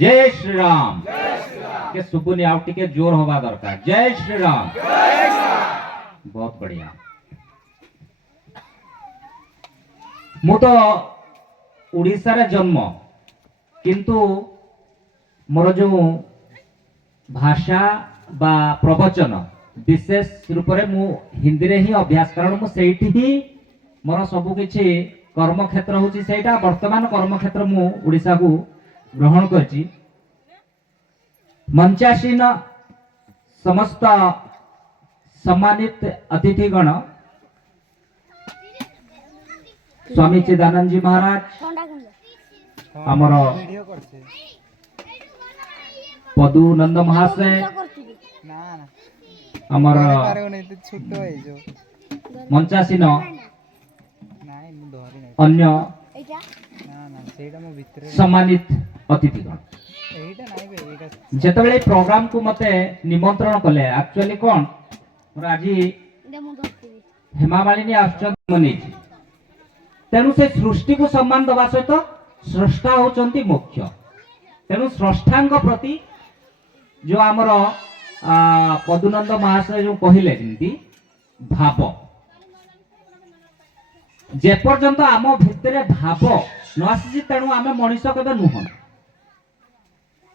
जय श्री राम के सुबुनी आउ टिके जोर होगा दरकार। जय श्री राम। बहुत बढ़िया। मु तो उड़ीसा रे जन्म किंतु मोर जो भाषा बा प्रवचन विशेष रूप से मु हिंदी रे ही अभ्यास कारण मु सेठी ही मोर सब किछि कर्म क्षेत्र होची सेटा वर्तमान कर्म क्षेत्र मु उड़ीसा को ग्रहण करछि। मंचासीन समस्त सम्मानित अतिथिगण स्वामी चिदानंद जी महाराज आमर पदुनंद महाशय आमर मंचासीन अन्य सम्मानित अतिथिगण जेतबेले प्रोग्राम को मते निमंत्रण कले एक्चुअली कोन मोर आज हेमामालिनी आश्चर्य मनी तेणु से सृष्टि को सम्मान दवा सहित स्रष्टा होचंती मुख्य। तेणु स्रष्टांग प्रति जो आमर पदुनंद महाशय जो कहिले जेंती भाव जे पर्यंत आम भितरे भाव न आसी तेणु आम मनीष केबे नुह।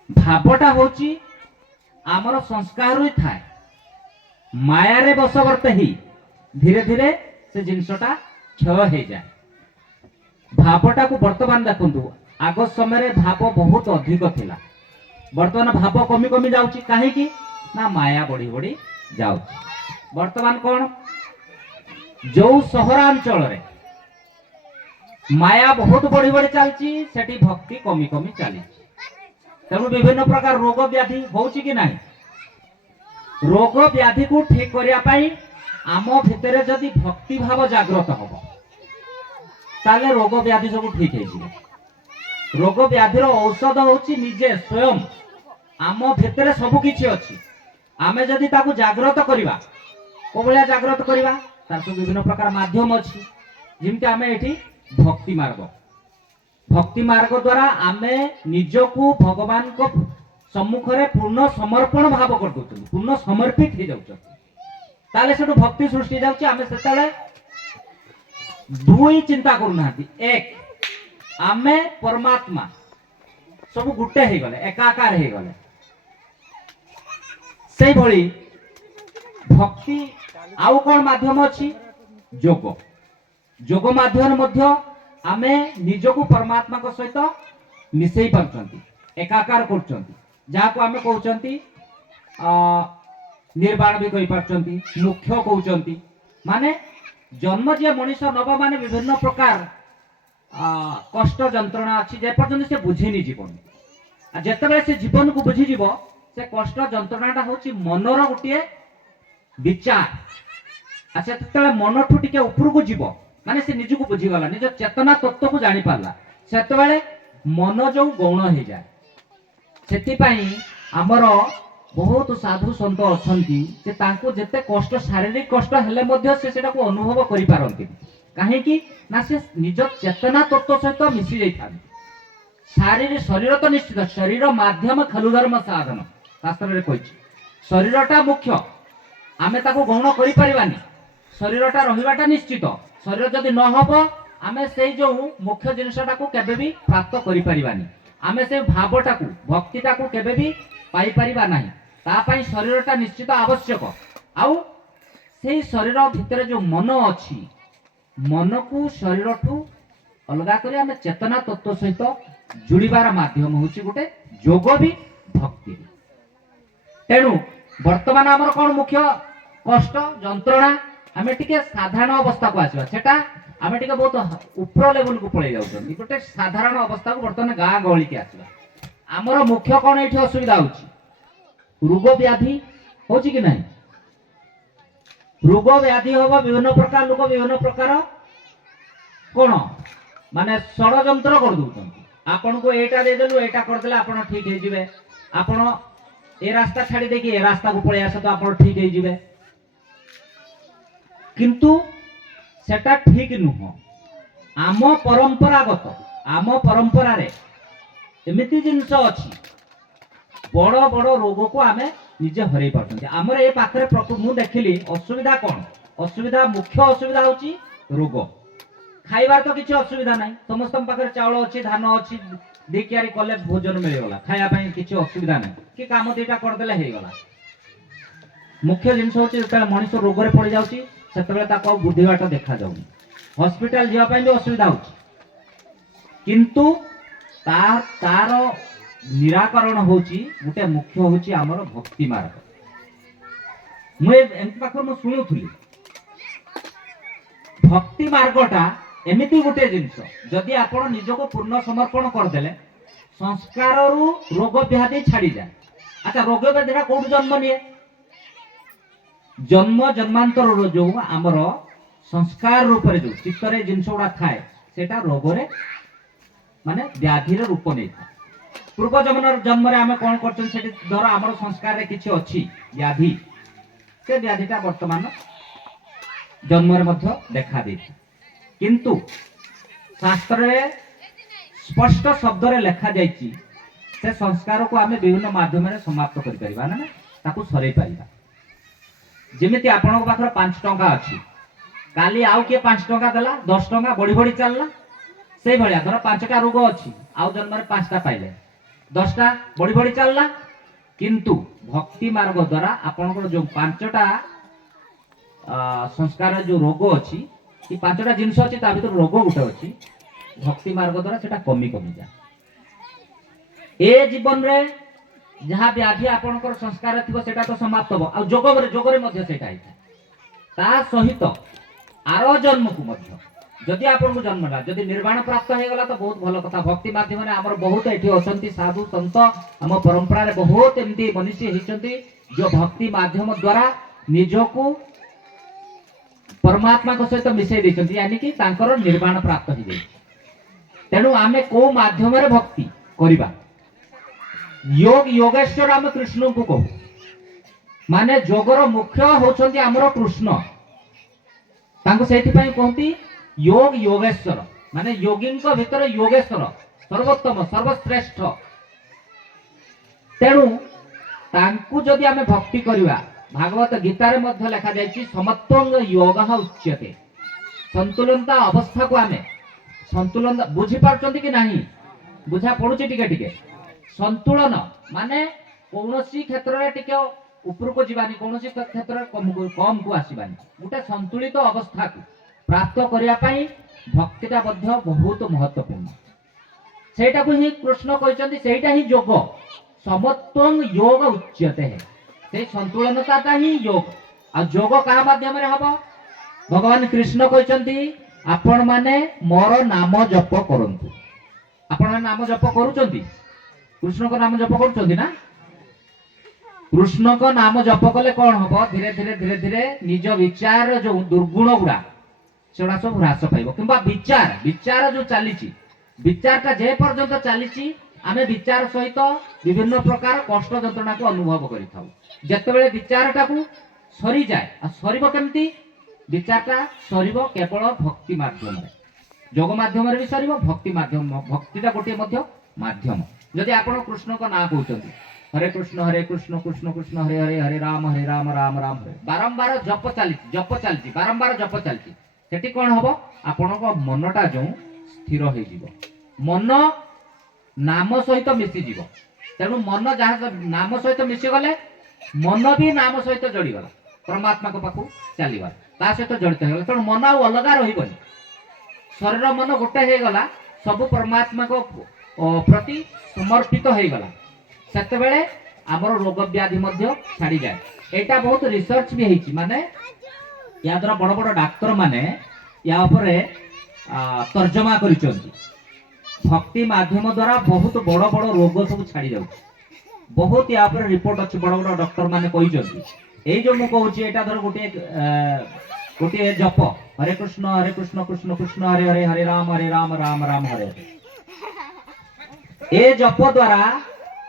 भावटा होची आमर संस्कार ही थाए माया रे बसवर्त ही धीरे धीरे से जिनसटा क्षय हो जाए। भावटा को वर्तमान देखंतु आग समय भाव बहुत अधिक थिला वर्तमान भाव कमी कमी जाउची काहे की ना माया बढ़ी बढ़ी जाउची। वर्तमान कोन जो सहरांचल रे माया बहुत बढ़ी बढ़ी चलची सेठी भक्ति कमी कमी चली तेणु विभिन्न प्रकार रोग व्याधि होची कि नहीं। रोग व्याधि को ठीक करिया पाई आम भितरे जदि भक्ति भाव जागृत होबो ताले रोग व्याधि सब ठीक है। रोग व्याधिर औषध होची निजे स्वयं आम भितरे सब किछि अछि आमे जदि ताकू जागृत करिबा कोबळिया जागृत करिबा तार सब विभिन्न प्रकार माध्यम अछि जिमते आमे एठी भक्ति मार्ग द्वारा आमे निजको भगवान को सम्मुखरे पूर्ण समर्पण भाव कर दउछु पूर्ण समर्पित हो जाउछु ताले सेटु भक्ति सृष्टि जाउछि। आमे सेतले दुई चिंता करूना एक आमे परमात्मा सब गुटे हे गले एकाकार हे गले सेई भली भक्ति आउ कोन माध्यम अछि योग योग माध्यम मध्य आमे निजको परमात्मा को सहित मिसई पारछंती एकाकार करछंती जाको आमे कहउछंती निर्वाण भी कहि पारछंती मुख्य कहउछंती माने जन्म जे मनुष्य नब माने विभिन्न प्रकार कष्ट जंत्रणा अछि जे पर्यंत से बुझी नि जीवन आ जेतेबे से जीवन को बुझी जीवो से कष्ट जंत्रणाटा होची मनर गोटे विचार अच्छा तेतबे मन ठु टिके ऊपर को जीवो माने से निज को बुझी गला निज चेतना तत्व को जानि पारला सेतेबेले मन जो गौण हो जाए सेति पई हमर बहुत साधु संत अछंती जे तांको जेते कष्ट शारीरिक कष्ट हेले मध्य से सेटा को अनुभव करि पारंती काहे कि ना से निज चेतना तत्व सहित मिसी जाई थान शारीरिक शरीर तो निश्चित शरीर माध्यम खलु धर्म साधन शास्त्र रे कहिछि शरीरटा मुख्य आमे ताको गौण करि परिबानी शरीरटा रहिबाटा निश्चित शरीर जदि न हबो आमे सेई जो मुख्य जिनिसटा को केबे भी प्राप्त करि परिबानी आमे से भावटा को भक्तिटा को केबे भी पाई परिबा नाही ता पई शरीरटा निश्चित आवश्यक आउ सेई शरीर भितरे जो मन अछि मन को शरीर ठू अलगा करी आमे चेतना तत्व सहित जुड़ीबार माध्यम होछि गोटे योग भी भक्ति भी। तेणु वर्तमान आमर कोन मुख्य कष्ट जंत्रणा आमे टिके साधारण अवस्था को आसीबा सेटा आमे टिके बहुत ऊपर लेवल को पळै जाउछन गोटे साधारण अवस्था को वर्तमान गां गहली के आसीबा आमर मुख्य कोन एठी असुविधा होछि रोग व्याधि होछि कि नहीं। रोग व्याधि होबा विभिन्न प्रकार लोक विभिन्न प्रकार कोन माने षडयंत्र कर दउछन आपन को एटा दे देलु एटा कर देला आपन ठीक हे जिवे आपन ए रास्ता छाड़ी दे कि ए रास्ता को पळै आसे तो आपन ठीक हे जिवे किंतु सेटा ठीक नुह आम परंपरागत आम परंपरा रे एमती जिनस अच्छी बड़ बड़ रोग को आम निजे हर पार्टी आमर ए पाखे मुझे देखिली असुविधा कौन असुविधा मुख्य असुविधा हूँ रोग खाइबार तो किसी असुविधा ना समस्त पाखे चाउल अच्छी धान अच्छी दी क्यारी कले भोजन मिलगला खायापी किसी असुविधा ना कि कम दीटा करदे होगा मुख्य जिनस हूँ जो मनीष रोग पड़ जाते बुद्धि बाट देखा जाऊनी हॉस्पिटल जावाई भी असुविधा हो किंतु तार निराकरण होची गोटे मुख्य होची आमर भक्ति मार्ग मुझे पाखर मु शुणुली भक्ति मार्गटा एमती गोटे जिनस जदि आपण निजको पूर्ण समर्पण करदेले संस्कार रोग व्याधि छाड़ी जाए अच्छा रोग व्याधि कौट जन्म निये जन्म जन्मांतर जो आमर संस्कार रूप जो चित्तरे जिनस गुड़ा थाए सेटा रोगरे माने व्याधि रूप नहीं था पूर्व जन्म आम कौन कर धर आम संस्कार रे किछि अछि व्याधि से व्याधिटा वर्तमान जन्म देखा दे किंतु शास्त्र रे स्पष्ट शब्द रे लिखा जाइछि से संस्कार को आम विभिन्न माध्यम रे समाप्त करि परिबा ना ताकू सरै परिबा जेमिति आपन पाखर 5 टंका अछि काली आउ के 5 टंका देला 10 टंका बड़ी बड़ी चलला से भलिया धर 5टा रोग अछि आउ जन्म रे 5टा पाइले 10टा बड़ी बड़ी चलला किंतु भक्ति मार्ग द्वारा आपन जो 5टा संस्कार जो रोग अछि कि 5टा जिनस अछि ता भीतर रोग गुटे अछि भक्ति मार्ग द्वारा सेटा कमी कमी जाए ए जीवन रे जहाँ व्याधि आपनकर संस्कार थिबो सेटा तो समाप्त हो आ जोगरे मध्य सेटा आइता ता सहित आरो जन्म को मध्य जदि आपन को जन्म ना जदि निर्वाण प्राप्त हो गला तो बहुत भलो कथा भक्ति माध्यम रे हमर बहुत एठी असंति साधु संत हम परंपरा रे बहुत एमती मनुष्य हिचंती जो भक्ति माध्यम द्वारा निजको परमात्मा को सहित मिसै दैछंती यानी कि तांकर निर्वाण प्राप्त हो जाय तेनु आमे को माध्यम रे भक्ति करिबा योग योगेश्वर आम कृष्ण को कहू माने जोगर मुख्य होचंती हमर कृष्ण तांको सेति पई कहती योग योगेश्वर माने योगिन को भीतर योगेश्वर सर्वोत्तम सर्वश्रेष्ठ तेणु तांको जदि आमे भक्ति करिवा भागवत गीता रे मध्य लिखा जायछि समत्वंग योगः उच्यते संतुलनता अवस्था को आमे संतुलन बुझी पारछंती कि नाही बुझा पडुछि टिके टिके संतुलन माने कौनसी क्षेत्र रे टिके ऊपर को जीवानी कौनसी क्षेत्र रे कम को आसीबानी गोटे संतुलित अवस्था को प्राप्त करिया पई भक्तिटा मध्य बहुत महत्वपूर्ण सेटा को ही कृष्ण कहचंती सेटा ही योग समत्वं योग उच्यते है से संतुलनता ही योग आ योग का माध्यम रे हबो भगवान कृष्ण कहचंती आपण माने मोर नाम जप करंतु आपण नाम जप करूचंती कृष्ण को नाम जप करूचंती ना कृष्ण को नाम जप कले कौन हम धीरे धीरे धीरे धीरे निज विचार जो दुर्गुण गुड़ा सेटा सब ह्रास पाइब कि विचार विचार जो चली विचारटा जे पर्यंत चली आमे विचार सहित विभिन्न प्रकार कष्ट जंत्रणा को अनुभव करिथाउ जेतेबेले विचारटा को सरी जाए आ सरीब केमती विचारटा सरीब केवल भक्ति माध्यम रे योग माध्यम रे भी सरीब भक्ति माध्यम भक्तिटा गोटे मध्य माध्यम जदि आपण कृष्ण को ना कहउचंती हरे कृष्ण कृष्ण कृष्ण हरे हरे हरे राम राम राम हरे बारंबार जप चलती बारंबार जप चलती सेठी कौन हम आपण मनटा जो स्थिर हो मन नाम सहित मिसी जीव तेणु मन जहाँ नाम सहित मिसी गले मन भी नाम सहित जड़ीगला परमात्मा को पाखु चलवा ता सहित जड़ित हो तेणु मन आ अलग रही शरीर मन गोटे हो गला सब परमात्मा को प्रति समर्पित हो गला सेतेबेले आमर रोग व्याधि मध्य छाड़ी जाए एटा बहुत रिसर्च भी होइछि माने या द्वारा बड़ बड़ डाक्टर माने या उपरे तर्जमा करिसंती भक्ति माध्यम द्वारा बहुत बड़ बड़ रोग सब छाड़ी जाउ बहुत या उपरे रिपोर्ट अछि बड़ बड़ डॉक्टर माने कहिसंती एई जो मु कहूछि एटा धर गोटे जप हरे कृष्ण कृष्ण कृष्ण हरे हरे हरे राम राम राम हरे ए जप द्वारा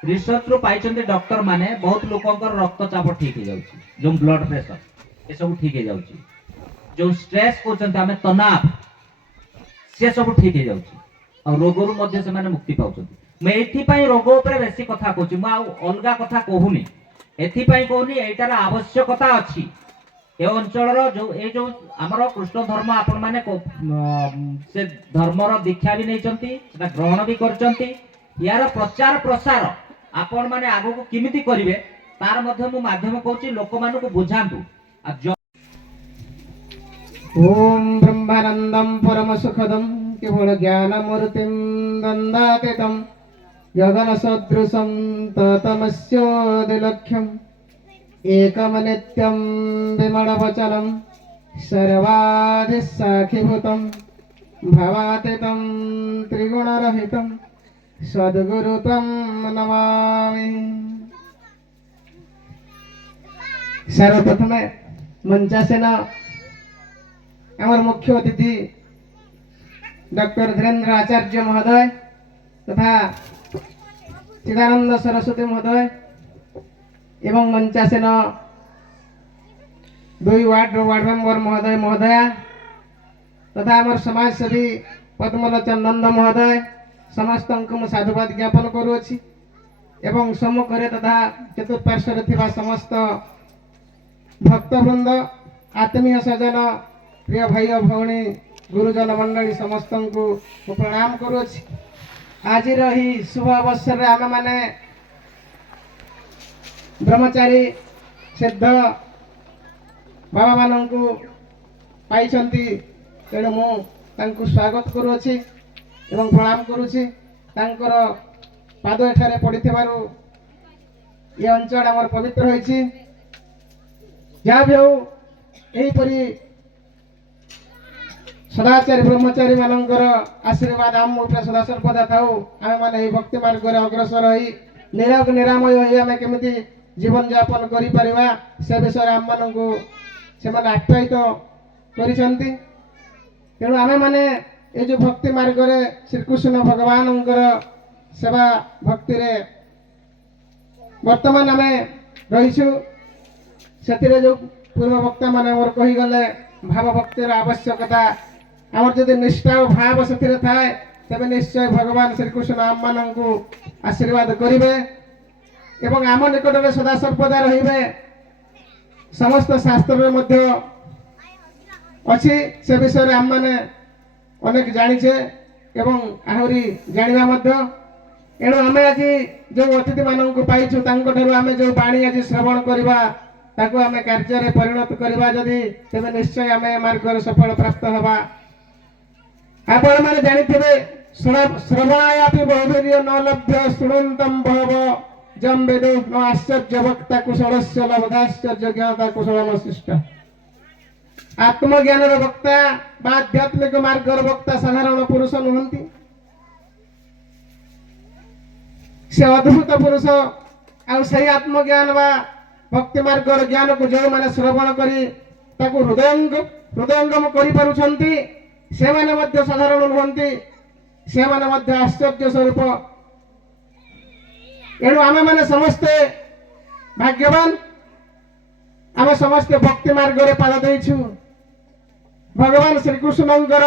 रिसर्च रो पाइछन्ते डॉक्टर माने बहुत लोकंकर रक्तचाप ठीक हो जाउछि जो ब्लड प्रेशर ए सब ठीक हो जाउछि जो स्ट्रेस कोचंते हमें तनाव से सब ठीक हो जाउछि और रोगरू मध्य से मुक्ति पाउछन्ति। मैं एथिपाई रोग उपरे बेसी कथा कहूछि, मैं अलगा कथा कहूनी। एथिपाई कहूनी एटार आवश्यकता अछि। ए अंचल जो आमर कृष्ण धर्म आपण माने से धर्मर दीक्षा भी नैचंती, सेटा ग्रहण भी करचंती। यार प्रचार प्रसार आपण माने आगो को किमिति करिवे तार मध्य मु माध्यम कहूछि, लोक मानु को बुझांतु। ओम ब्रह्मानंदम परम सुखदम केवल ज्ञानमूर्तिं दन्दाति तं गगन सदृशं ततमस्योदिलक्ष्यम् एकमनित्यं विमलवचनं सर्वाधिसाखिभूतं भवातीतं त्रिगुणरहितं सद्गुरुतं नमामि। सर्वप्रथमे मंचासेन आमर मुख्य अतिथि डॉक्टर धीरेन्द्र आचार्य महोदय तथा चिदानंद सरस्वती महोदय एवं मंचासेन 2 वार्ड मेंबर महोदय महोदया तथा आमर समाजसेवी पद्मलोचन नंद महोदय समस्त को साधुवाद ज्ञापन करुअछि एवं सम्मुखरे तथा चतुर्पार्श्वरे थिबा समस्त भक्तवृंद आत्मीय सजन प्रिय भाई और भौणी गुरुजन मंडली समस्त को प्रणाम करुअछि। आज ही शुभ अवसर रे आम माने ब्रह्मचारी सिद्ध बाबा मान को पाई तेणु मु स्वागत करुअछि एवं प्रणाम करुछि। तांकर पाद एठारे पड़िथिबारु ये अंचल आमर पवित्र होइछि। जहाँ भी हो यहीपरी सदाचारी ब्रह्मचारी मानकर आशीर्वाद आम उपरे सदा सर्वदा थाउ। आम माने भक्ति मार्ग अग्रसर हो निराग निरामय हो आम केमिति जीवन यापन करि परिबा से विषय आम मान को से आप्यायित करिसंती। तेणु आम माने ये जो भक्ति मार्ग श्रीकृष्ण भगवान सेवा भक्ति रे वर्तमान आम रहीछु। से जो पूर्व वक्ता माने मोर कही गले भाव भक्तिर आवश्यकता आमर जदि निष्ठा और भाव से थाए तेबे निश्चय भगवान श्रीकृष्ण आम मान को आशीर्वाद करिवे एवं आम निकट में सदा सर्वदा रहिबे। समस्त शास्त्र मध्य अच्छी से विषय आम माने अनेक जानिछे एवं आहरी जानिबा मध्य। एणु आम आज जो अतिथि मान को पाइछु तांको ठारू आम जो बाणी आज श्रवण करबा ताको आम कार्य परिणत करबा जदि तेबे निश्चय आम मार्ग सफल प्राप्त हवा। आपण माने जानिथिबे श्रवणायापि बहुवीर्य न लभ्य शुणन्तं बहव जम वेदो न आश्चर्य वक्ता कुशलस्य लब्धाश्चर्य ज्ञाता कुशलम शिष्ट। आत्मज्ञान वक्ता बा आध्यात्मिक मार्ग वक्ता साधारण पुरुष नुहंती। से अद्भुत पुरुष आ सही आत्मज्ञान बा भक्ति मार्ग ज्ञान को जो माने श्रवण करी ताको हृदयंगम करि पारुछंती से माने मध्य साधारण नुहंती। से माने मध्य आश्चर्य स्वरूप। एणु आमे माने समस्ते भाग्यवान। आमे समस्ते भक्ति मार्ग रे पाद देइछु। भगवान श्रीकृष्णंकर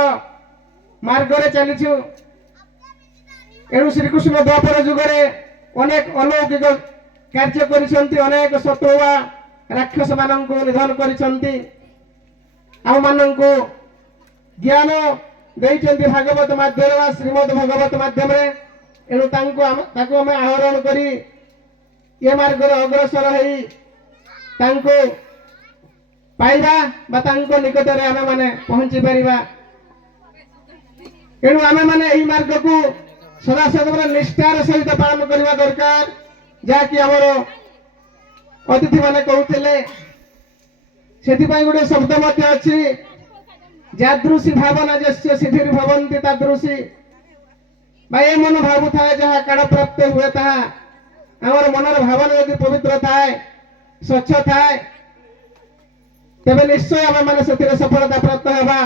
मार्ग रे चलिछु। एणु श्रीकृष्ण द्वापर जुग रे अनेक अलौकिक कार्य करिसंती। अनेक शत्रु राक्षस मानन को निधन करिसंती। आम मानन को ज्ञान देइचंती भागवत माध्यम श्रीमद् भागवत माध्यम रे। एणु ताको आम आहरण करी ये मार्ग अग्रसर होई तांको पाइबा बा तांको निकट रे आम माने पहुंची परिबा। एणु आम माने एही मार्ग को सदा सदा निष्ठार सहित पालन करबा दरकार। जाकि हमर अतिथि माने कहउथिले सेति पई गोटे शब्द मध्य अछि जादृशी भावना जस्य सिद्धिर भवन्ति तादृशी। भाई मन भावु थाए जहाँ काल प्राप्त हुए ताहा आमर मनर भावना यदि पवित्र थाए स्वच्छ थाए तेबे निश्चय आम माने सेतिरे सफलता प्राप्त हेबा।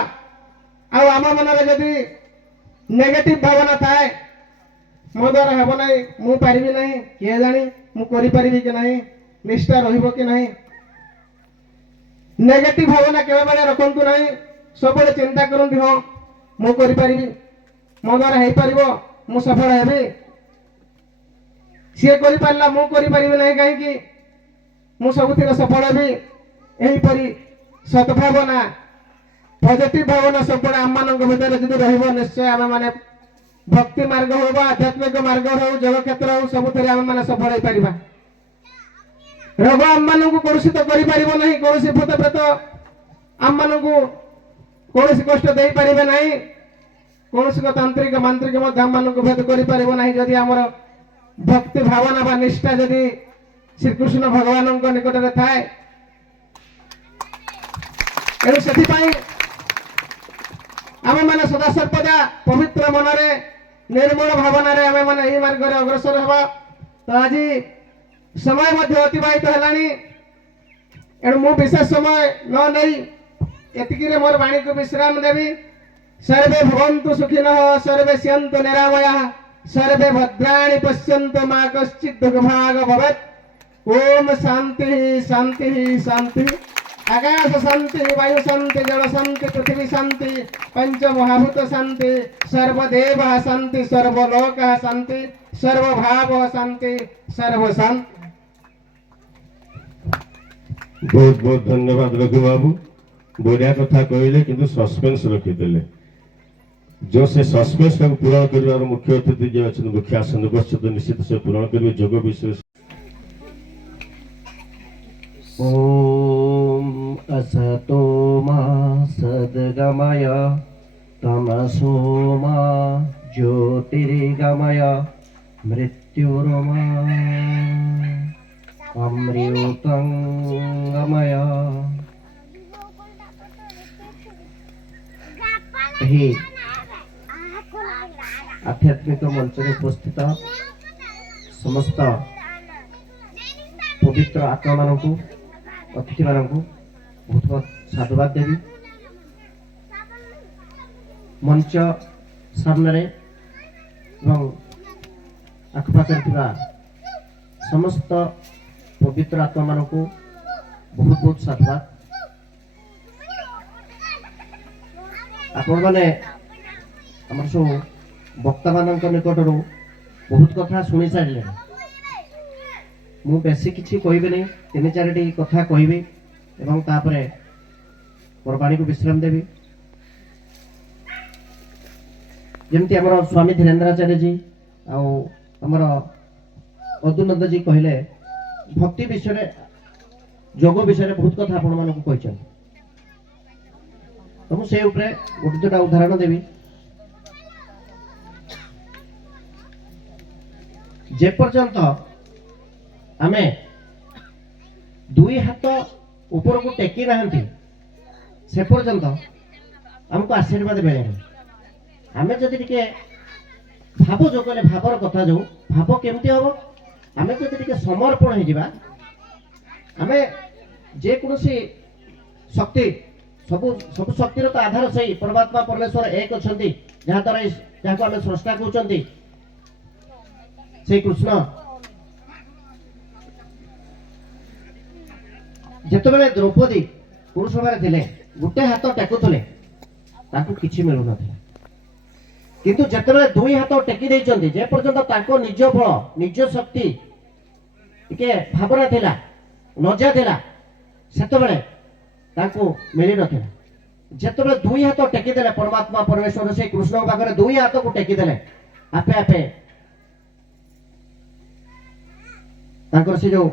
आ आम मनर यदि नेगेटिव भावना थाए मो द्वारा हेब ना मु पारिबी नहीं किए जानी मु करि पारिबी कि नहीं निष्ठा रहिबो कि नहीं नेगेटिव भावना केबे बेले रखंतु नहीं। सब चिंता करंती हो मु करि पारिबी ମୋ ଦ୍ୱାରା ହେଇପାରିବ, ମୁଁ ସଫଳ ହେବି। ସିଏ କରିପାରିଲା, ମୁଁ କରିପାରିବି ନାହିଁ କାହିଁକି? ମୁଁ ସବୁଥିରେ ସଫଳ ହେବି। ଏହିପରି ସଦ୍ଭାବନା, ପଜିଟିଭ ଭାବନା ସବୁବେଳେ ଆମମାନଙ୍କ ଭିତରେ ଯଦି ରହିବ, ନିଶ୍ଚୟ ଆମେ ମାନେ ଭକ୍ତି ମାର୍ଗ ହଉ ବା ଆଧ୍ୟାତ୍ମିକ ମାର୍ଗ ହଉ, ଯୋଗ କ୍ଷେତ୍ର ହଉ, ସବୁଥିରେ ଆମେ ମାନେ ସଫଳ ହେଇପାରିବା। ରୋଗ ଆମମାନଙ୍କୁ କଳୁଷିତ କରିପାରିବ ନାହିଁ। କୌଣସି ଭୂତ ପ୍ରେତ ଆମମାନଙ୍କୁ କୌଣସି କଷ୍ଟ ଦେଇପାରିବେ ନାହିଁ। କୌଣସି ତାନ୍ତ୍ରିକ ମାନ୍ତ୍ରିକ ମଧ୍ୟ ଆମମାନଙ୍କୁ ଭେଦ କରିପାରିବ ନାହିଁ, ଯଦି ଆମର ଭକ୍ତି ଭାବନା ବା ନିଷ୍ଠା ଯଦି ଶ୍ରୀକୃଷ୍ଣ ଭଗବାନଙ୍କ ନିକଟରେ ଥାଏ। ଏଣୁ ସେଥିପାଇଁ ଆମେ ମାନେ ସଦାସର୍ବଦା ପବିତ୍ର ମନରେ ନିର୍ମଳ ଭାବନାରେ ଆମେ ମାନେ ଏହି ମାର୍ଗରେ ଅଗ୍ରସର ହେବା। ତ ଆଜି ସମୟ ମଧ୍ୟ ଅତିବାହିତ ହେଲାଣି। ଏଣୁ ମୁଁ ବିଶେଷ ସମୟ ନ ନେଇ ଏତିକିରେ ମୋର ବାଣୀକୁ ବିଶ୍ରାମ ଦେବି। सर्वे भवन्तु सुखिनः, सर्वे सन्तु निरामयाः, सर्वे भद्राणि पश्यन्तु मा कश्चित् दुर्भाग् भवेत्। ओम शान्तिः शान्तिः शान्तिः। आकाश शान्ति, वायु शान्ति, जल शान्ति, पृथ्वी शान्ति, पंचमहाभूत शान्ति, सर्वदेवः शान्ति, सर्वलोकः शान्ति, सर्वभावः शान्ति, सर्वशान्ति। बहुत बहुत धन्यवाद रघु बाबू। बढ़िया कथा कहले किंतु सस्पेंस रखिदेले। जो से सस्पेंस को पूरण कर मुख्य अतिथि जो अच्छे मुख्य आसन उपस्थित निश्चित से पूरण करेंगे जोग विषय। ओम असतो मा सद्गमय तमसो मा ज्योतिर्गमय मृत्युर्मा अमृतं गमय। आध्यात्मिक मंच में उपस्थित समस्त पवित्र आत्मा मान को अतिथि मान को बहुत बहुत साधुवाद देवी। मंच सामने आखपाखे समस्त पवित्र आत्मा मान को बहुत बहुत साधुवाद। आपण मैंने आम सब वक्ता मान निकटर बहुत कथा शुणी सारे। मु बेसी किसी कहबी नहीं, तीन चारि कथा कहबी एवं तापरे मोर वाणी को विश्राम देवी। जमती आमर स्वामी धीरेन्द्राचार्य जी आमर अदुनंद जी कहले भक्ति विषय जोग विषय बहुत कथा आपण मानक कहते। तो मुझे गोटे दुटा उदाहरण देवी। जे पर्यंत आमे दुई हाथ ऊपर को टेकी नहांती से पर्यंत हमको आशीर्वाद मिले। आमे जदि टिके भाव जो कहले भावर कथा जो भाव केमती हम आमे जदि टिके समर्पण हो जिबा आमे जे कोनोसी शक्ति सब सब शक्तिर तो आधार सही परमात्मा परमेश्वर एक अछंती जहाँ द्वारा जहाँ को आमे स्रष्टा कहउचंती से कृष्ण। जेतेबेले द्रौपदी पुरुषभारे थिले गोटे हाथ टेकुथले ताकू किछि मिलु नथिला, किंतु जेतेबेले दुई हाथ टेकी दैचंती जे पर्यंत ताको निज बळ निज शक्ति के भावना थिला लज्जा थिला सेतेबेले ताकू मिली नथिला। जेतेबेले दुई हाथ टेकी देले परमात्मा परमेश्वर से कृष्ण पाखरे दुई हाथ को टेकी देले आपे आपे तांकर से जो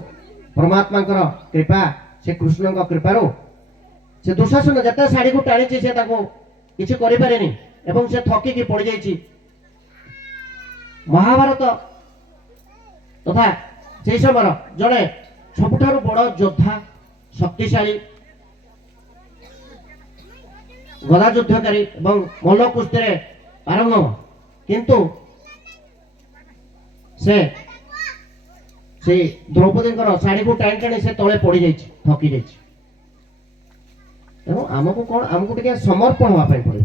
परमात्मा कृपा से कृष्ण कृपारू से दुशासन जते शाढ़ी को टाणी से किसी करें एवं से थकिकी पड़ जाइए। महाभारत तथा से समय जड़े सबुठारु बड़ योद्धा शक्तिशाली गदा युद्धकारी एवं मल्ल कुस्ती पारंगम किंतु से द्रौपदी शाढ़ी को टाणी टाणी से तले पड़ जाइए थकी जाइए। आमको कौन आमको टे समर्पण हाँपाई पड़े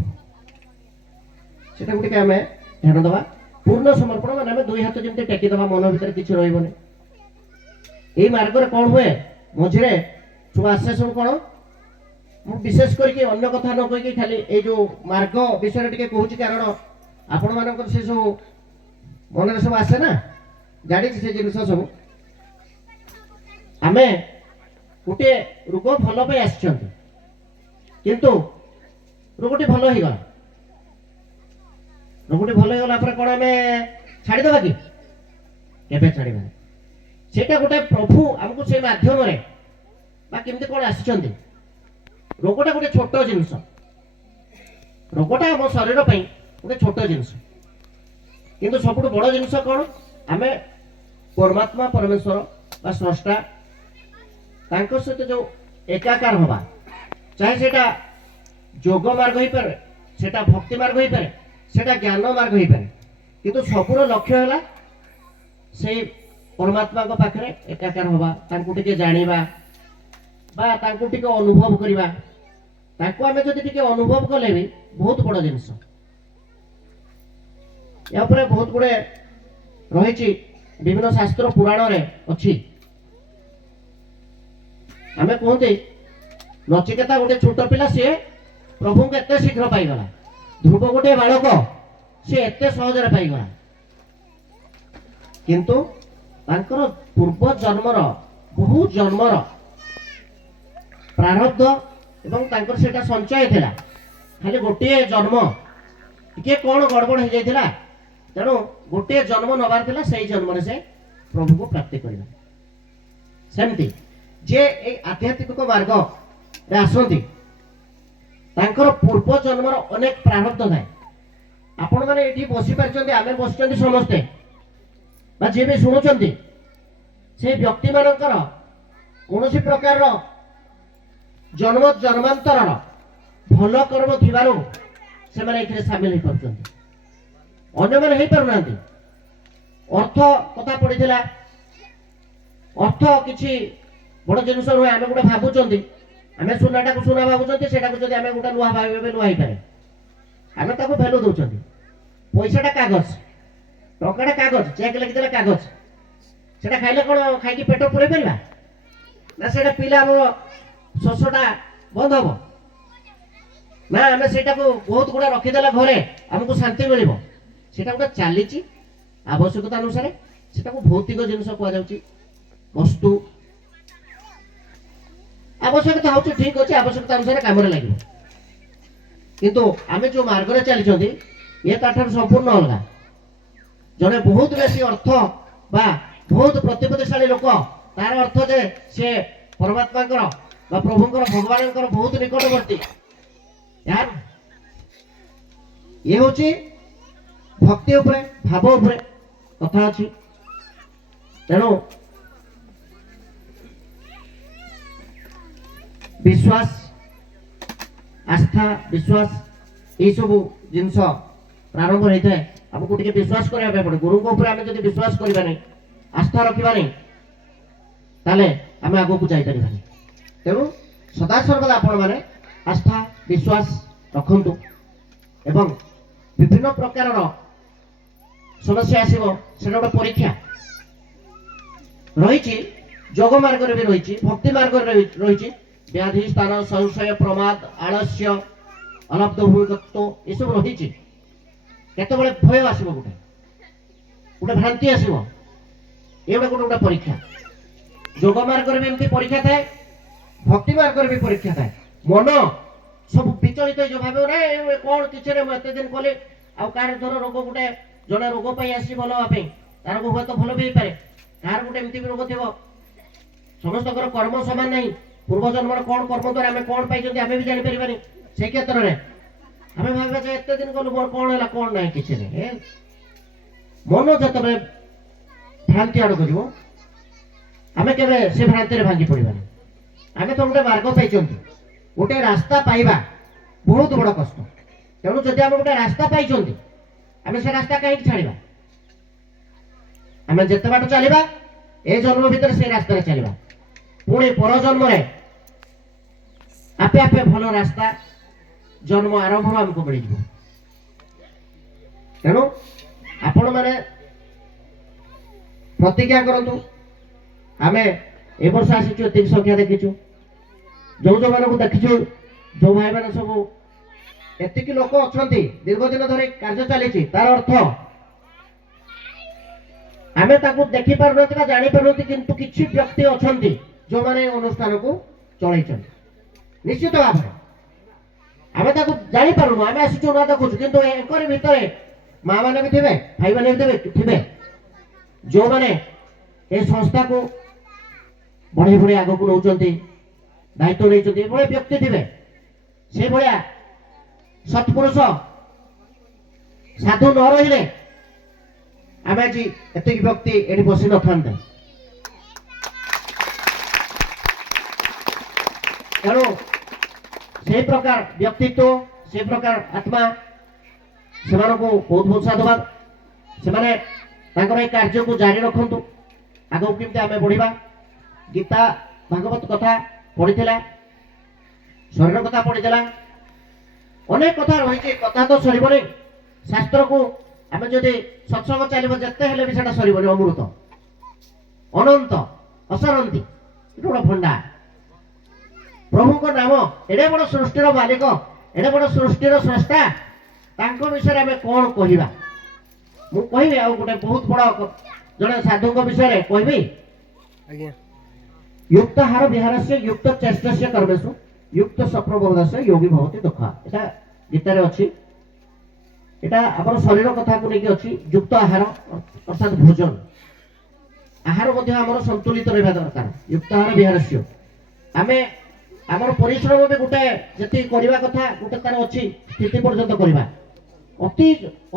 से ध्यान दवा पूर्ण समर्पण माने दुई हाथ जमी टेकीदवा मन भर किसी रही यही मार्ग कौन हुए मझे सब आसे सब कौन विशेष करके अन्य कथा न कही खाली ये जो मार्ग विषय टे कहूँ कारण ଆପଣମାନଙ୍କର ସେ ସବୁ ମନରେ ସବୁ ଆସେ ନା, ଜାଣିଛି ସେ ଜିନିଷ ସବୁ। ଆମେ ଗୋଟିଏ ରୋଗ ଭଲ ପାଇଁ ଆସିଛନ୍ତି, କିନ୍ତୁ ରୋଗଟି ଭଲ ହେଇଗଲା। ରୋଗଟି ଭଲ ହେଇଗଲା ପରେ କ'ଣ ଆମେ ଛାଡ଼ିଦେବା କି? କେବେ ଛାଡ଼ିବାନି। ସେଇଟା ଗୋଟେ ପ୍ରଭୁ ଆମକୁ ସେ ମାଧ୍ୟମରେ ବା କେମିତି କ'ଣ ଆସିଛନ୍ତି। ରୋଗଟା ଗୋଟେ ଛୋଟ ଜିନିଷ, ରୋଗଟା ଆମ ଶରୀର ପାଇଁ ଗୋଟେ ଛୋଟ ଜିନିଷ, କିନ୍ତୁ ସବୁଠୁ ବଡ଼ ଜିନିଷ କ'ଣ? ଆମେ ପରମାତ୍ମା ପରମେଶ୍ୱର ବା ସ୍ରଷ୍ଟା ତାଙ୍କ ସହିତ ଯେଉଁ ଏକାକାର ହେବା, ଚାहे ସେଇଟା ଯୋଗ ମାର୍ଗ ହେଇପାରେ, ସେଇଟା ଭକ୍ତି ମାର୍ଗ ହେଇପାରେ, ସେଇଟା ଜ୍ଞାନ ମାର୍ଗ ହେଇପାରେ, କିନ୍ତୁ ସବୁର ଲକ୍ଷ୍ୟ ହେଲା ସେଇ ପରମାତ୍ମାଙ୍କ ପାଖରେ ଏକାକାର ହେବା, ତାଙ୍କୁ ଟିକେ ଜାଣିବା ବା ତାଙ୍କୁ ଟିକେ ଅନୁଭବ କରିବା। ତାଙ୍କୁ ଆମେ ଯଦି ଟିକେ ଅନୁଭବ କଲେ ବି ବହୁତ ବଡ଼ ଜିନିଷ। ୟା ଉପରେ ବହୁତ ଗୁଡ଼େ ରହିଛି, ବିଭିନ୍ନ ଶାସ୍ତ୍ର ପୁରାଣରେ ଅଛି। ଆମେ କୁହନ୍ତି ନଚିକେତା ଗୋଟେ ଛୋଟ ପିଲା, ସିଏ ପ୍ରଭୁଙ୍କୁ ଏତେ ଶୀଘ୍ର ପାଇଗଲା। ଧ୍ରୁବ ଗୋଟେ ବାଳକ, ସିଏ ଏତେ ସହଜରେ ପାଇଗଲା। କିନ୍ତୁ ତାଙ୍କର ପୂର୍ବ ଜନ୍ମର ବହୁ ଜନ୍ମର ପ୍ରାରବ୍ଧ ଏବଂ ତାଙ୍କର ସେଇଟା ସଞ୍ଚୟ ଥିଲା। ଖାଲି ଗୋଟିଏ ଜନ୍ମ ଟିକେ କ'ଣ ଗଡ଼ବଡ଼ ହେଇଯାଇଥିଲା, ତେଣୁ ଗୋଟିଏ ଜନ୍ମ ନେବାର ଥିଲା, ସେଇ ଜନ୍ମରେ ସେ ପ୍ରଭୁଙ୍କୁ ପ୍ରାପ୍ତି କରିବା। ସେମିତି ଯେ ଏଇ ଆଧ୍ୟାତ୍ମିକ ମାର୍ଗରେ ଆସନ୍ତି, ତାଙ୍କର ପୂର୍ବ ଜନ୍ମର ଅନେକ ପ୍ରାରବ୍ଧ ଥାଏ। ଆପଣମାନେ ଏଠି ବସିପାରିଛନ୍ତି, ଆମେ ବସିଛନ୍ତି ସମସ୍ତେ, ବା ଯିଏ ବି ଶୁଣୁଛନ୍ତି, ସେ ବ୍ୟକ୍ତିମାନଙ୍କର କୌଣସି ପ୍ରକାରର ଜନ୍ମ ଜନ୍ମାନ୍ତରର ଭଲ କର୍ମ ଥିବାରୁ ସେମାନେ ଏଥିରେ ସାମିଲ ହେଇପାରୁଛନ୍ତି, ଅନ୍ୟମାନେ ହେଇପାରୁନାହାନ୍ତି। ଅର୍ଥ କଥା ପଡ଼ିଥିଲା, ଅର୍ଥ କିଛି ବଡ଼ ଜିନିଷ ନୁହେଁ। ଆମେ ଗୋଟେ ଭାବୁଛନ୍ତି, ଆମେ ସୁନାଟାକୁ ସୁନା ଭାବୁଛନ୍ତି, ସେଟାକୁ ଯଦି ଆମେ ଗୋଟେ ନୂଆ ଭାବିବେ ନୂଆ ହେଇପାରେ। ଆମେ ତାକୁ ଭ୍ୟାଲୁ ଦେଉଛନ୍ତି। ପଇସାଟା କାଗଜ, ଟଙ୍କାଟା କାଗଜ, ଚେକ୍ ଲେଖିଦେଲେ କାଗଜ। ସେଟା ଖାଇଲେ କ'ଣ ଖାଇକି ପେଟ ପୁରେଇ ପାରିବା? ନା ସେଇଟା ପିଇଲେ ଆମର ଶୋଷଟା ବନ୍ଦ ହବ? ନା ଆମେ ସେଇଟାକୁ ବହୁତ ଗୁଡ଼ା ରଖିଦେଲେ ଘରେ ଆମକୁ ଶାନ୍ତି ମିଳିବ? ସେଟା ଗୋଟେ ଚାଲିଛି ଆବଶ୍ୟକତା ଅନୁସାରେ, ସେଟାକୁ ଭୌତିକ ଜିନିଷ କୁହାଯାଉଛି, ବସ୍ତୁ। ଆବଶ୍ୟକତା ହଉଛି ଠିକ ଅଛି, ଆବଶ୍ୟକତା ଅନୁସାରେ କାମରେ ଲାଗିବ। କିନ୍ତୁ ଆମେ ଯୋଉ ମାର୍ଗରେ ଚାଲିଛନ୍ତି, ଇଏ ତାଠାରୁ ସମ୍ପୂର୍ଣ୍ଣ ଅଲଗା। ଜଣେ ବହୁତ ବେଶୀ ଅର୍ଥ ବା ବହୁତ ପ୍ରତିପତ୍ତିଶାଳୀ ଲୋକ, ତାର ଅର୍ଥ ଯେ ସେ ପରମାତ୍ମାଙ୍କର ବା ପ୍ରଭୁଙ୍କର ଭଗବାନଙ୍କର ବହୁତ ନିକଟବର୍ତ୍ତୀ। ଇଏ ହଉଛି ଭକ୍ତି ଉପରେ, ଭାବ ଉପରେ କଥା ଅଛି। ତେଣୁ ବିଶ୍ୱାସ, ଆସ୍ଥା, ବିଶ୍ୱାସ ଏଇ ସବୁ ଜିନିଷ ପ୍ରାରମ୍ଭ ହେଇଥାଏ। ଆମକୁ ଟିକେ ବିଶ୍ୱାସ କରିବା ପାଇଁ ପଡେ। ଗୁରୁଙ୍କ ଉପରେ ଆମେ ଯଦି ବିଶ୍ୱାସ କରିବା ନାହିଁ, ଆସ୍ଥା ରଖିବା ନାହିଁ, ତାହେଲେ ଆମେ ଆଗକୁ ଯାଇପାରିବାନି। ତେଣୁ ସଦାସର୍ବଦା ଆପଣମାନେ ଆସ୍ଥା ବିଶ୍ୱାସ ରଖନ୍ତୁ ଏବଂ ବିଭିନ୍ନ ପ୍ରକାରର ସମସ୍ୟା ଆସିବ, ସେଟା ଗୋଟେ ପରୀକ୍ଷା ରହିଛି। ଯୋଗ ମାର୍ଗରେ ବି ରହିଛି, ଭକ୍ତି ମାର୍ଗରେ ରହିଛି। ବ୍ୟାଧି ସ୍ଥାନ ସଂଶୟ ପ୍ରମାଦ ଆଳସ୍ୟ ଅଲବ୍ଧ ଭୂଗତ୍ୱ ଏସବୁ ରହିଛି। କେତେବେଳେ ଭୟ ଆସିବ, ଗୋଟେ ଗୋଟେ ଭ୍ରାନ୍ତି ଆସିବ, ଏଗୁଡ଼ା ଗୋଟେ ଗୋଟେ ପରୀକ୍ଷା। ଯୋଗ ମାର୍ଗରେ ବି ଏମିତି ପରୀକ୍ଷା ଥାଏ, ଭକ୍ତି ମାର୍ଗରେ ବି ପରୀକ୍ଷା ଥାଏ। ମନ ସବୁ ବିଚଳିତ ହେଇଯିବ, ଭାବିବ ନା କ'ଣ କିଛି ନାହିଁ, ମୁଁ ଏତେ ଦିନ କଲି, ଆଉ କାହାର ଧର ରୋଗ ଗୋଟେ, ଜଣେ ରୋଗ ପାଇଁ ଆସିଛି ଭଲ ହେବା ପାଇଁ, ତାର ରୋଗ ହୁଏତ ଭଲ ବି ହେଇପାରେ, କାହାର ଗୋଟେ ଏମିତି ବି ରୋଗ ଥିବ। ସମସ୍ତଙ୍କର କର୍ମ ସମାନ ନାହିଁ। ପୂର୍ବ ଜନ୍ମର କ'ଣ କର୍ମ ଦ୍ୱାରା ଆମେ କ'ଣ ପାଇଛନ୍ତି ଆମେ ବି ଜାଣିପାରିବାନି। ସେଇ କ୍ଷେତ୍ରରେ ଆମେ ଭାବିବା ଯେ ଏତେ ଦିନ କଲୁ, ମୋର କ'ଣ ହେଲା, କ'ଣ ନାହିଁ, କିଛି ନାହିଁ। ମନ ଯେତେବେଳେ ଭ୍ରାନ୍ତି ଆଡ଼କୁ ଯିବ, ଆମେ କେବେ ସେ ଭ୍ରାନ୍ତିରେ ଭାଙ୍ଗି ପଡ଼ିବାନି। ଆମେ ତ ଗୋଟେ ମାର୍ଗ ପାଇଛନ୍ତି, ଗୋଟେ ରାସ୍ତା ପାଇବା ବହୁତ ବଡ଼ କଷ୍ଟ। ତେଣୁ ଯଦି ଆମେ ଗୋଟେ ରାସ୍ତା ପାଇଛନ୍ତି, ଆମେ ସେ ରାସ୍ତା କାହିଁକି ଛାଡ଼ିବା? ଆମେ ଯେତେ ବାଟ ଚାଲିବା, ଏ ଜନ୍ମ ଭିତରେ ସେ ରାସ୍ତାରେ ଚାଲିବା, ପୁଣି ପର ଜନ୍ମରେ ଆପେ ଆପେ ଭଲ ରାସ୍ତା ଜନ୍ମ ଆରମ୍ଭରୁ ଆମକୁ ମିଳିଯିବ। ତେଣୁ ଆପଣମାନେ ପ୍ରତିଜ୍ଞା କରନ୍ତୁ। ଆମେ ଏ ବର୍ଷ ଆସିଛୁ, ଏତିକି ସଂଖ୍ୟା ଦେଖିଛୁ। ଯୋଉମାନଙ୍କୁ ଦେଖିଛୁ, ଯୋଉ ଭାଇମାନେ ସବୁ ଏତିକି ଲୋକ ଅଛନ୍ତି ଦୀର୍ଘ ଦିନ ଧରି କାର୍ଯ୍ୟ ଚାଲିଛି, ତାର ଅର୍ଥ ଆମେ ତାକୁ ଦେଖିପାରୁନନ୍ତି ବା ଜାଣିପାରୁନନ୍ତି, କିନ୍ତୁ କିଛି ବ୍ୟକ୍ତି ଅଛନ୍ତି ଯୋଉମାନେ ଏ ଅନୁଷ୍ଠାନକୁ ଚଳେଇଛନ୍ତି। ନିଶ୍ଚିତ ଭାବରେ ଆମେ ତାକୁ ଜାଣିପାରୁନୁ, ଆମେ ଆସିଛୁ ନା ଦେଖୁଛୁ, କିନ୍ତୁ ଏଙ୍କରି ଭିତରେ ମା ମାନେ ବି ଥିବେ, ଭାଇ ମାନେ ବି ଥିବେ ଯୋଉମାନେ ଏ ସଂସ୍ଥାକୁ ବଢେଇ ବଢେଇ ଆଗକୁ ନେଉଛନ୍ତି, ଦାୟିତ୍ୱ ନେଇଛନ୍ତି। ଏଭଳି ବ୍ୟକ୍ତି ଥିବେ, ସେଇଭଳିଆ ସତ୍ପୁରୁଷ ସାଧୁ ନ ରହିଲେ ଆମେ ଆଜି ଏତିକି ବ୍ୟକ୍ତି ଏଠି ବସି ନଥାନ୍ତେ। ତେଣୁ ସେଇ ପ୍ରକାର ବ୍ୟକ୍ତିତ୍ୱ, ସେଇ ପ୍ରକାର ଆତ୍ମା, ସେମାନଙ୍କୁ ବହୁତ ବହୁତ ସାଧୁବାଦ। ସେମାନେ ତାଙ୍କର এই କାର୍ଯ୍ୟକୁ ଜାରି ରଖନ୍ତୁ। ଆଗକୁ କେମିତି ଆମେ ବଢିବା। ଗୀତା ଭାଗବତ କଥା ପଢିଥିଲା, ଶରୀର କଥା ପଢିଥିଲା, ଅନେକ କଥା ରହିଛି, କଥା ତ ସରିବନି। ଶାସ୍ତ୍ରକୁ ଆମେ ଯଦି ସତ୍ସଙ୍ଗ ଚାଲିବ ଯେତେ ହେଲେ ବି ସେଟା ସରିବନି। ଅମୃତ, ଅନନ୍ତ, ଅସରନ୍ତି, ଏଟା ଗୋଟେ ଭଣ୍ଡା। ପ୍ରଭୁଙ୍କ ନାମ, ଏଡେ ବଡ ସୃଷ୍ଟିର ମାଲିକ, ଏଡେ ବଡ ସୃଷ୍ଟିର ସ୍ରଷ୍ଟା, ତାଙ୍କ ବିଷୟରେ ଆମେ କଣ କହିବା? ମୁଁ କହିବି ଆଉ ଗୋଟେ ବହୁତ ବଡ ଜଣେ ସାଧୁଙ୍କ ବିଷୟରେ କହିବି। युक्त हार विहारस्य युक्त चेष्टस्य कर्मेषु युक्त स्वप्नबोधस्य योगी भवति दुःख। এটা গীতাରେ ଅଛି। এটা ଆମର ଶରୀର କଥାକୁ ନେଇକି ଅଛି। युक्त आहार अर्थात भोजन, आहार ମଧ୍ୟ ଆମର ସନ୍ତୁଳିତ ରହିବା ଦରକାର। युक्त आहार विहारस्य ଆମେ ଆମର ପରିଶ୍ରମ ବି ଗୋଟେ ଯେତିକି କରିବା କଥା ଗୋଟେ ତାର ଅଛି ସ୍ଥିତି ପର୍ଯ୍ୟନ୍ତ କରିବା। ଅତି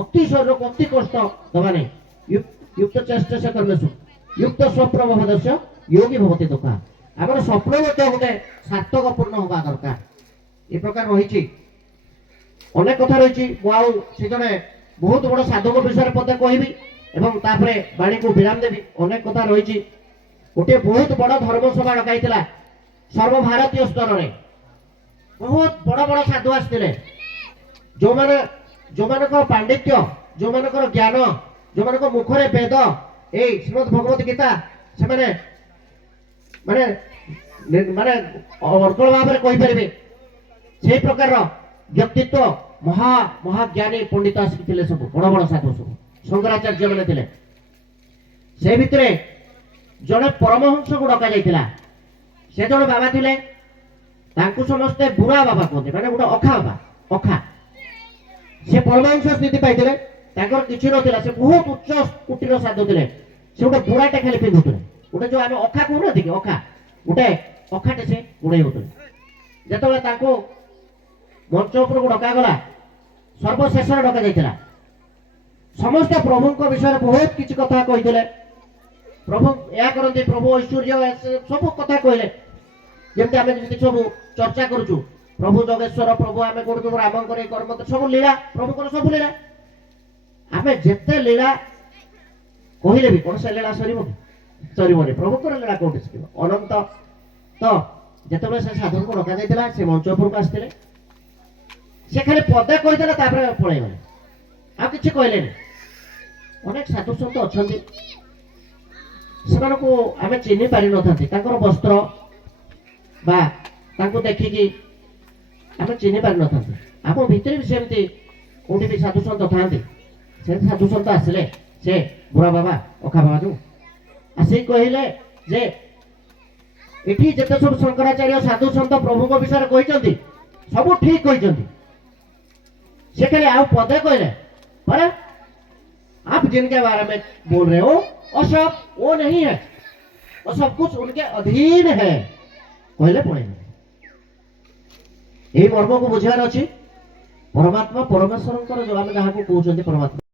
ଅତି ଶରୀରକୁ ଅତି କଷ୍ଟ ଦେବା ନାହିଁ। युक्त चेष्टस्य कर्मेषु युक्त स्वप्नबोधस्य योगी भवति दुःख। ଆମର ସ୍ୱପ୍ନ ମଧ୍ୟ ଗୋଟେ ସାର୍ଥକ ପୂର୍ଣ୍ଣ ହେବା ଦରକାର। ଏ ପ୍ରକାର ରହିଛି, ଅନେକ କଥା ରହିଛି। ମୁଁ ଆଉ ସେ ଜଣେ ବହୁତ ବଡ ସାଧୁଙ୍କ ବିଷୟରେ ପଦେ କହିବି ଏବଂ ତାପରେ ବାଣୀକୁ ବିରାମ ଦେବି। ଅନେକ କଥା ରହିଛି। ଗୋଟିଏ ବହୁତ ବଡ ଧର୍ମସଭା ଡକାଇଥିଲା ସର୍ବଭାରତୀୟ ସ୍ତରରେ। ବହୁତ ବଡ ବଡ ସାଧୁ ଆସିଥିଲେ, ଯୋଉମାନଙ୍କର ପାଣ୍ଡିତ୍ୟ, ଯୋଉମାନଙ୍କର ଜ୍ଞାନ, ଯୋଉମାନଙ୍କ ମୁଖରେ ବେଦ, ଏଇ ଶ୍ରୀମଦ୍ ଭଗବତ ଗୀତା ସେମାନେ ମାନେ ମାନେ ଅର୍ଗଳ ଭାବରେ କହିପାରିବେ। ସେଇ ପ୍ରକାରର ବ୍ୟକ୍ତିତ୍ୱ, ମହାଜ୍ଞାନୀ ପଣ୍ଡିତ ଆସିଥିଲେ, ସବୁ ବଡ ବଡ ସାଧୁ, ସବୁ ଶଙ୍କରାଚାର୍ଯ୍ୟ ମାନେ ଥିଲେ। ସେ ଭିତରେ ଜଣେ ପରମହଂସକୁ ଡକାଯାଇଥିଲା। ସେ ଜଣେ ବାବା ଥିଲେ, ତାଙ୍କୁ ସମସ୍ତେ ବୁଢା ବାବା କୁହନ୍ତି, ମାନେ ଗୋଟେ ଅଖା ବାବା, ଅଖା। ସେ ପରମହଂସ ସ୍ଥିତି ପାଇଥିଲେ, ତାଙ୍କର କିଛି ନଥିଲା, ସେ ବହୁତ ଉଚ୍ଚ କୋଟିର ସାଧୁ ଥିଲେ। ସେ ଗୋଟେ ବୁଢାଟେ ଖାଲି ପିନ୍ଧୁଥିଲେ, ଗୋଟେ ଯୋଉ ଆମେ ଅଖା କହୁନାହାନ୍ତି କି, ଅଖା, ଗୋଟେ ଅଖାଟେ ସେ ଗୁଡେଇ ହଉଥିଲେ। ଯେତେବେଳେ ତାଙ୍କୁ ମଞ୍ଚ ଉପରକୁ ଡକାଗଲା, ସର୍ବଶେଷରେ ଡକାଯାଇଥିଲା, ସମସ୍ତେ ପ୍ରଭୁଙ୍କ ବିଷୟରେ ବହୁତ କିଛି କଥା କହିଥିଲେ। ପ୍ରଭୁ ଏହା କରନ୍ତି, ପ୍ରଭୁ ଐଶ୍ୱର୍ଯ୍ୟ, ସବୁ କଥା କହିଲେ। ଯେମିତି ଆମେ ଯେମିତି ସବୁ ଚର୍ଚ୍ଚା କରୁଛୁ, ପ୍ରଭୁ ଯୋଗେଶ୍ୱର, ପ୍ରଭୁ ଆମେ କରୁଛୁ ରାମଙ୍କର ଏ କର୍ମ, ସବୁ ଲୀଳା, ପ୍ରଭୁଙ୍କର ସବୁ ଲୀଳା। ଆମେ ଯେତେ ଲୀଳା କହିଲେ ବି କଣ ସେ ଲୀଳା ସରିବ କି? ସରିବନି। ପ୍ରଭୁଙ୍କର ଲୀଳା କୋଉଠି ଶିଖିବ? ଅନନ୍ତ। ତ ଯେତେବେଳେ ସେ ସାଧୁଙ୍କୁ ଡକାଯାଇଥିଲା, ସେ ମଞ୍ଚ ଉପରକୁ ଆସିଥିଲେ। ସେ ଖାଲି ପଦେ କହିଦେଲେ, ତାପରେ ପଳେଇଗଲେ, ଆଉ କିଛି କହିଲେନି। ଅନେକ ସାଧୁ ସନ୍ଥ ଅଛନ୍ତି, ସେମାନଙ୍କୁ ଆମେ ଚିହ୍ନି ପାରିନଥାନ୍ତି। ତାଙ୍କର ବସ୍ତ୍ର ବା ତାଙ୍କୁ ଦେଖିକି ଆମେ ଚିହ୍ନି ପାରିନଥାନ୍ତି। ଆମ ଭିତରେ ବି ସେମିତି କୋଉଠି ବି ସାଧୁ ସନ୍ଥ ଥାନ୍ତି। ସେ ସାଧୁ ସନ୍ଥ ଆସିଲେ, ସେ ବୁଢା ବାବା, ଅଖା ବାବା ଯୋଉ ଆସି କହିଲେ ଯେ ଏଠି ଯେତେ ସବୁ ଶଙ୍କରାଚାର୍ଯ୍ୟ ସାଧୁ ସନ୍ଥ ପ୍ରଭୁଙ୍କ ବିଷୟରେ କହିଛନ୍ତି, ସବୁ ଠିକ କହିଛନ୍ତି। ସେ ଖାଲି ଆଉ ପଦେ କହିଲେ, पर आप जिनके बारे में बोल रहे हो वो सब वो नहीं है, वो सब कुछ उनके अधीन है कहले पड़े। এই মর্মକୁ ବୁଝିବାର ଅଛି। ପରମାତ୍ମା ପରମେଶ୍ୱରଙ୍କର ଯୋଉ ଆମେ ଯାହାକୁ କହୁଛନ୍ତି ପରମାତ୍ମା